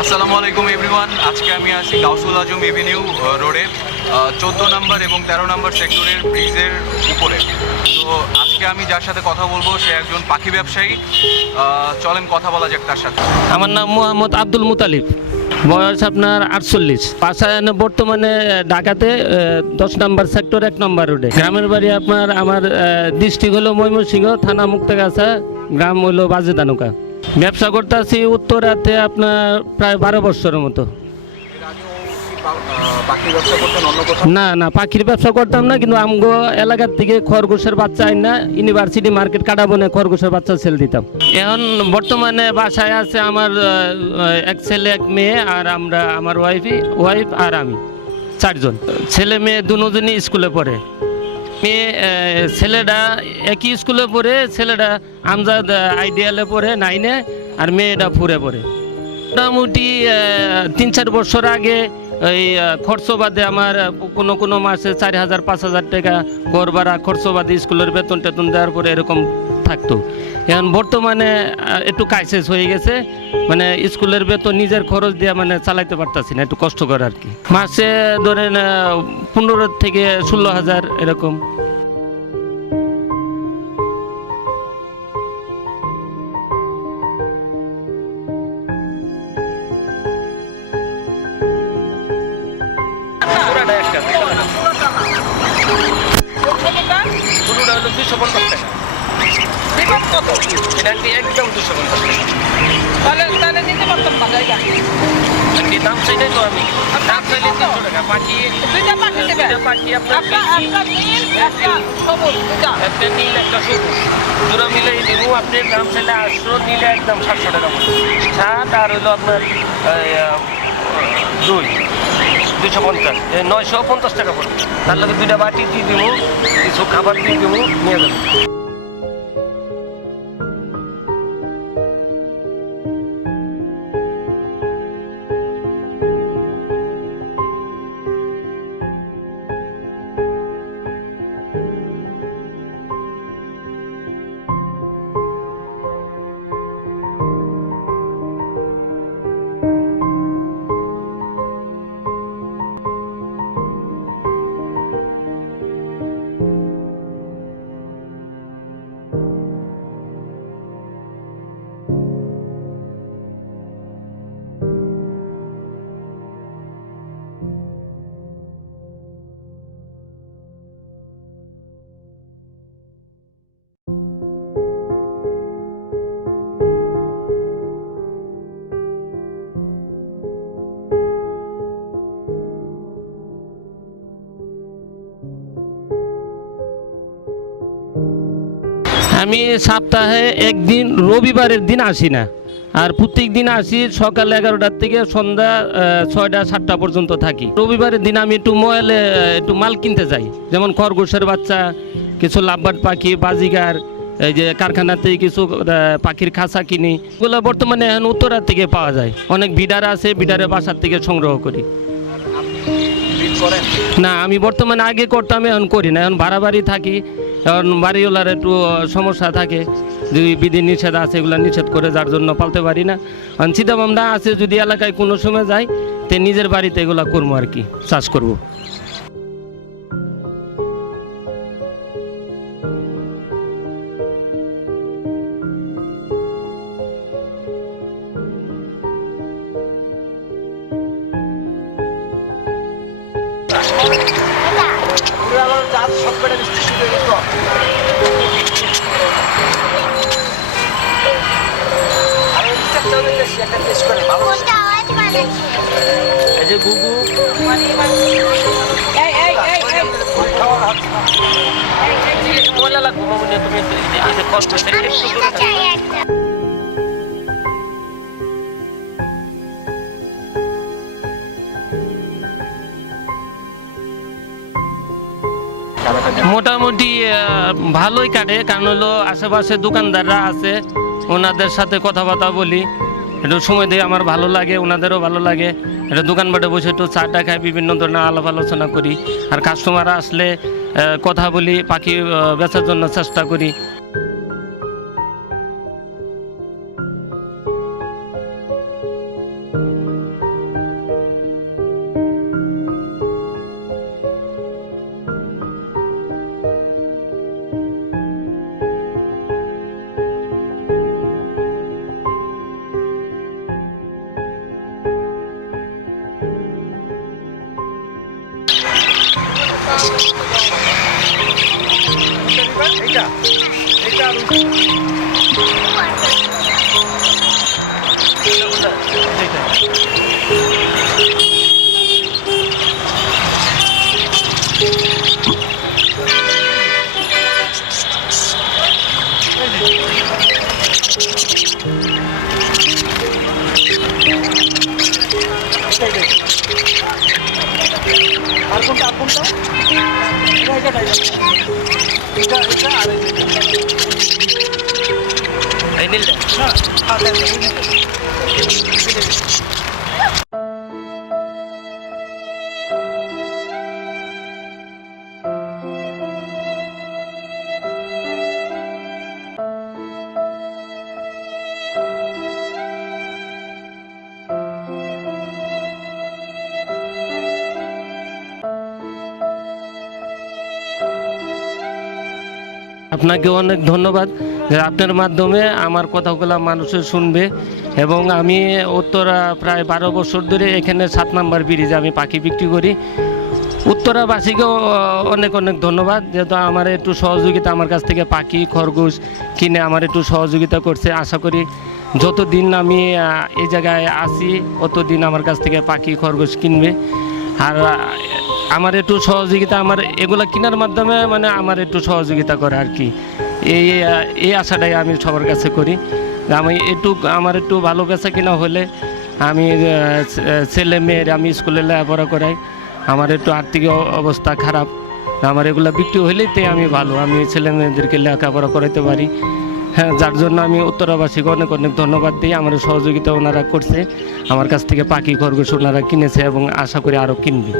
আসসালামু আলাইকুম এভরিওয়ান। আজকে আমি আছি গাউসুল আজম এভিনিউ রোডে 14 নম্বর এবং 13 নম্বর সেক্টরের ব্রিজের উপরে। তো আজকে আমি যার সাথে কথা বলবো সে একজন পাখি ব্যবসায়ী। চলেন কথা বলা যাক তার সাথে। আমার নাম মোহাম্মদ আব্দুল মুতালিব, বয়স আপনার 48। বাসায় বর্তমানে ঢাকাতে 10 নম্বর সেক্টর 1 নম্বর রোডে। গ্রামের বাড়ি আমার ডিস্ট্রিক্ট হলো ময়মনসিংহ, থানা মুক্তাগাছা, গ্রাম হলো বাজেদানুকা। ব্যবসা করতে আছি উত্তরাতে আপনার প্রায় 12 বছরের মতো। না না, পাখির ব্যবসা করতাম না, কিন্তু আমগো এলাকার থেকে খরগোশের বাচ্চা আইন না ইউনিভার্সিটি মার্কেট কাটাবনে খরগোশের বাচ্চা সেল দিতাম। এখন বর্তমানে বাসায় আছে আমার এক ছেলে এক মেয়ে, আর আমার ওয়াইফ আর আমি 4 জন। ছেলে মেয়ে দুজনই স্কুলে পড়ে। মেয়ে ছেলেটা একই স্কুলে পড়ে, ছেলেটা আমজাদ আইডিয়ালে পড়ে 9-এ, আর মেয়েটা 4-এ পড়ে। মোটামুটি 3-4 বছর আগে এই খরচ বাদে আমার কোনো মাসে 4,000-5,000 টাকা ঘর ভাড়া খরচ বাদে স্কুলের বেতন টেতন দেওয়ার পরে এরকম থাকতো। এখন বর্তমানে একটু ক্রাইসিস হয়ে গেছে, মানে স্কুলের বেতন নিজের খরচ দিয়ে মানে চালাইতে পারতাছি না, একটু কষ্ট করে আর কি। মাসে ধরেন 15 থেকে 16,000 এরকম। পুরোটা হলো 250 টাকা। কত এটা একদম 250 টাকা। তাহলে নিতে পারতাম না জায়গা। দাম চাইলে তো আমি দাম চাইলে 300 টাকা। পাখি দুইটা পাখি আপনার একটা নীল একটা সবুজ দুটো মিলে দেবো। আপনি দাম চাইলে 800, নিলে একদম 700 টাকা মতো। 7 আর হইলো আপনার 250, 950 টাকা পড়বে। তার লগে 2টা বাটি দিয়ে দেবো, কিছু খাবার দিয়ে দেবো, নিয়ে যাবো। আমি সপ্তাহে একদিন রবিবারের দিন আসি না, আর প্রত্যেক দিন আসি সকাল 11টার থেকে সন্ধ্যা 6টা-7টা পর্যন্ত থাকি। রবিবারের দিন আমি একটু মোবাইলে একটু মাল কিনতে যাই, যেমন খরগোশের বাচ্চা, কিছু লাভবার্ড পাখি, বাজিগার, এই যে কারখানাতে কিছু পাখির খাঁচা কিনি। এগুলো বর্তমানে এখন উত্তরার থেকে পাওয়া যায়। অনেক বিডার আছে, বিডারের বাসার থেকে সংগ্রহ করি। না, আমি বর্তমানে আগে করতাম, এখন করি না। এখন ভাড়া বাড়ি থাকি, এখন বাড়িওয়ালার একটু সমস্যা থাকে, যদি বিধি নিষেধ আছে এগুলো নিষেধ করে, যার জন্য পালতে পারি না। চিন্তা ভাবনা আছে যদি এলাকায় কোনো সময় যাই তে নিজের বাড়িতে এগুলো করবো আর কি, চাষ করবো। এই যে গুগু ময়লা লাগবো মামুনি, তুমি কষ্ট মোটামুটি ভালোই কাটে, কারণ হলো আশেপাশে দোকানদাররা আছে, ওনাদের সাথে কথাবার্তা বলি, একটু সময় দিয়ে আমার ভালো লাগে, ওনাদেরও ভালো লাগে। এটা দোকানপাটে বসে একটু চাটা খাই, বিভিন্ন ধরনের আলাপ আলোচনা করি, আর কাস্টমাররা আসলে কথা বলি, পাখি বেচার জন্য চেষ্টা করি। এইটা এইটা আর কোনটা আর কোনটা এটা এটা এটা এটা আর এই নিলে হ্যাঁ আপনাকে অনেক ধন্যবাদ যে আপনার মাধ্যমে আমার কথাগুলো মানুষে শুনবে। এবং আমি উত্তরা প্রায় 12 বছর ধরে এখানে 7 নম্বর ব্রিজে আমি পাখি বিক্রি করি। উত্তরাবাসীকেও অনেক অনেক ধন্যবাদ, যেহেতু আমার একটু সহযোগিতা, আমার কাছ থেকে পাখি খরগোশ কিনে আমার একটু সহযোগিতা করছে। আশা করি যতদিন আমি এই জায়গায় আসি অতদিন আমার কাছ থেকে পাখি খরগোশ কিনবে। আর আমার একটু সহযোগিতা, আমার এগুলা কেনার মাধ্যমে মানে আমার একটু সহযোগিতা করে আর কি, এই আশাটাই আমি সবার কাছে করি। আমি আমার একটু ভালো বেচা কিনা হলে আমি ছেলে মেয়ের আমি স্কুলে লেখাপড়া করাই, আমার একটু আর্থিক অবস্থা খারাপ, আমার এগুলো বিক্রি হইলেই আমি ভালো, আমি ছেলে মেয়েদেরকে লেখাপড়া করাইতে পারি। হ্যাঁ, যার জন্য আমি উত্তরাবাসীকে অনেক অনেক ধন্যবাদ দিই। আমার সহযোগিতা ওনারা করছে, আমার কাছ থেকে পাখি খরগোশ ওনারা কিনেছে এবং আশা করি আরও কিনবে।